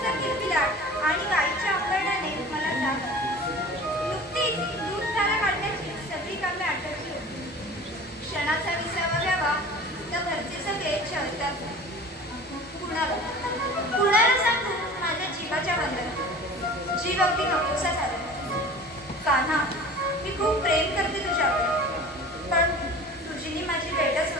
मुलांचा किलबिलाट आणि गाईच्या आंबरड्याने मला जाग नुकतीच दूध झाला काढण्याची सगळी कामे आठवली होती. क्षणाचा विसावा घ्यावा तर घरचे सगळे छळतात कुणाला? कुणाला सांगू माझ्या जीवाच्या बंधन? जीव अगदी नकोसा झाला. कान्हा मी खूप प्रेम करते तुझ्यावर पण तुझीही माझी वेळच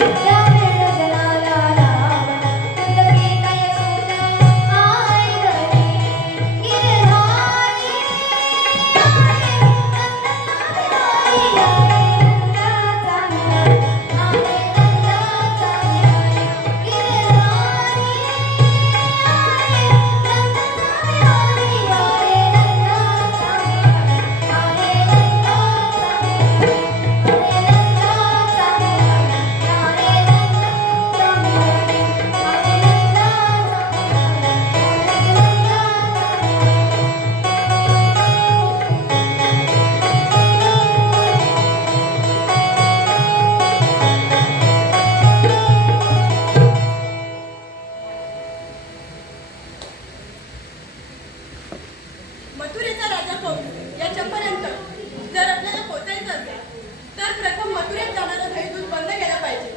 Yeah. पुरुषापर्यंत जर आपल्याला पोचायचं असेल तर प्रथम मथुरेत जाणारा दहीदूध बंद केला पाहिजे.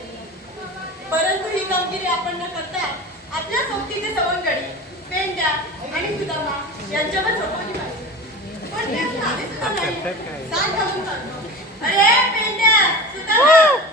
परंतु ही कामगिरी आपण न करता आपल्या सोबतीचे सवंगडी पेंड्या आणि सुदामा यांच्यावर सोपवली पाहिजे. पण ते नाही. सांग घालून चालतो अरे पेंड्या Sudama!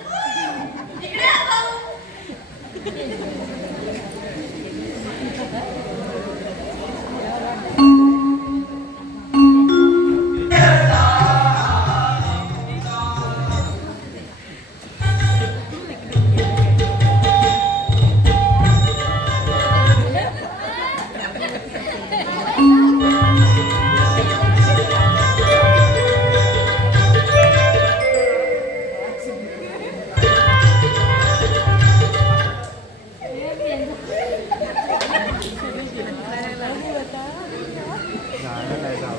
Dạ, nó là giàu.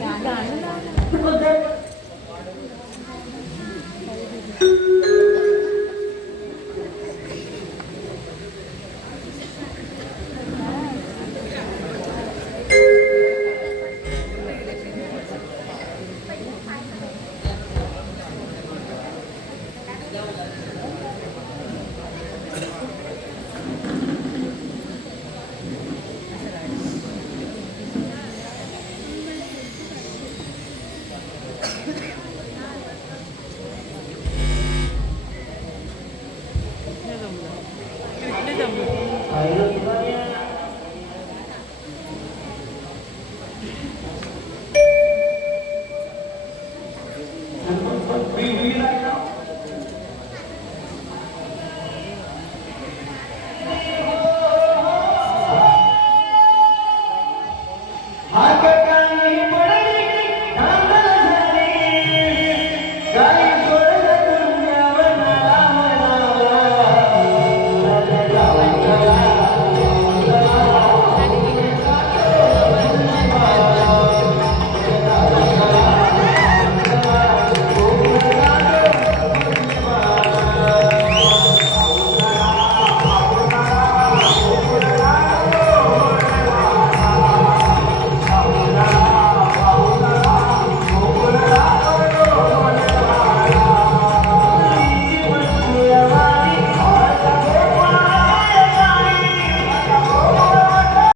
Dạ, nó là giàu.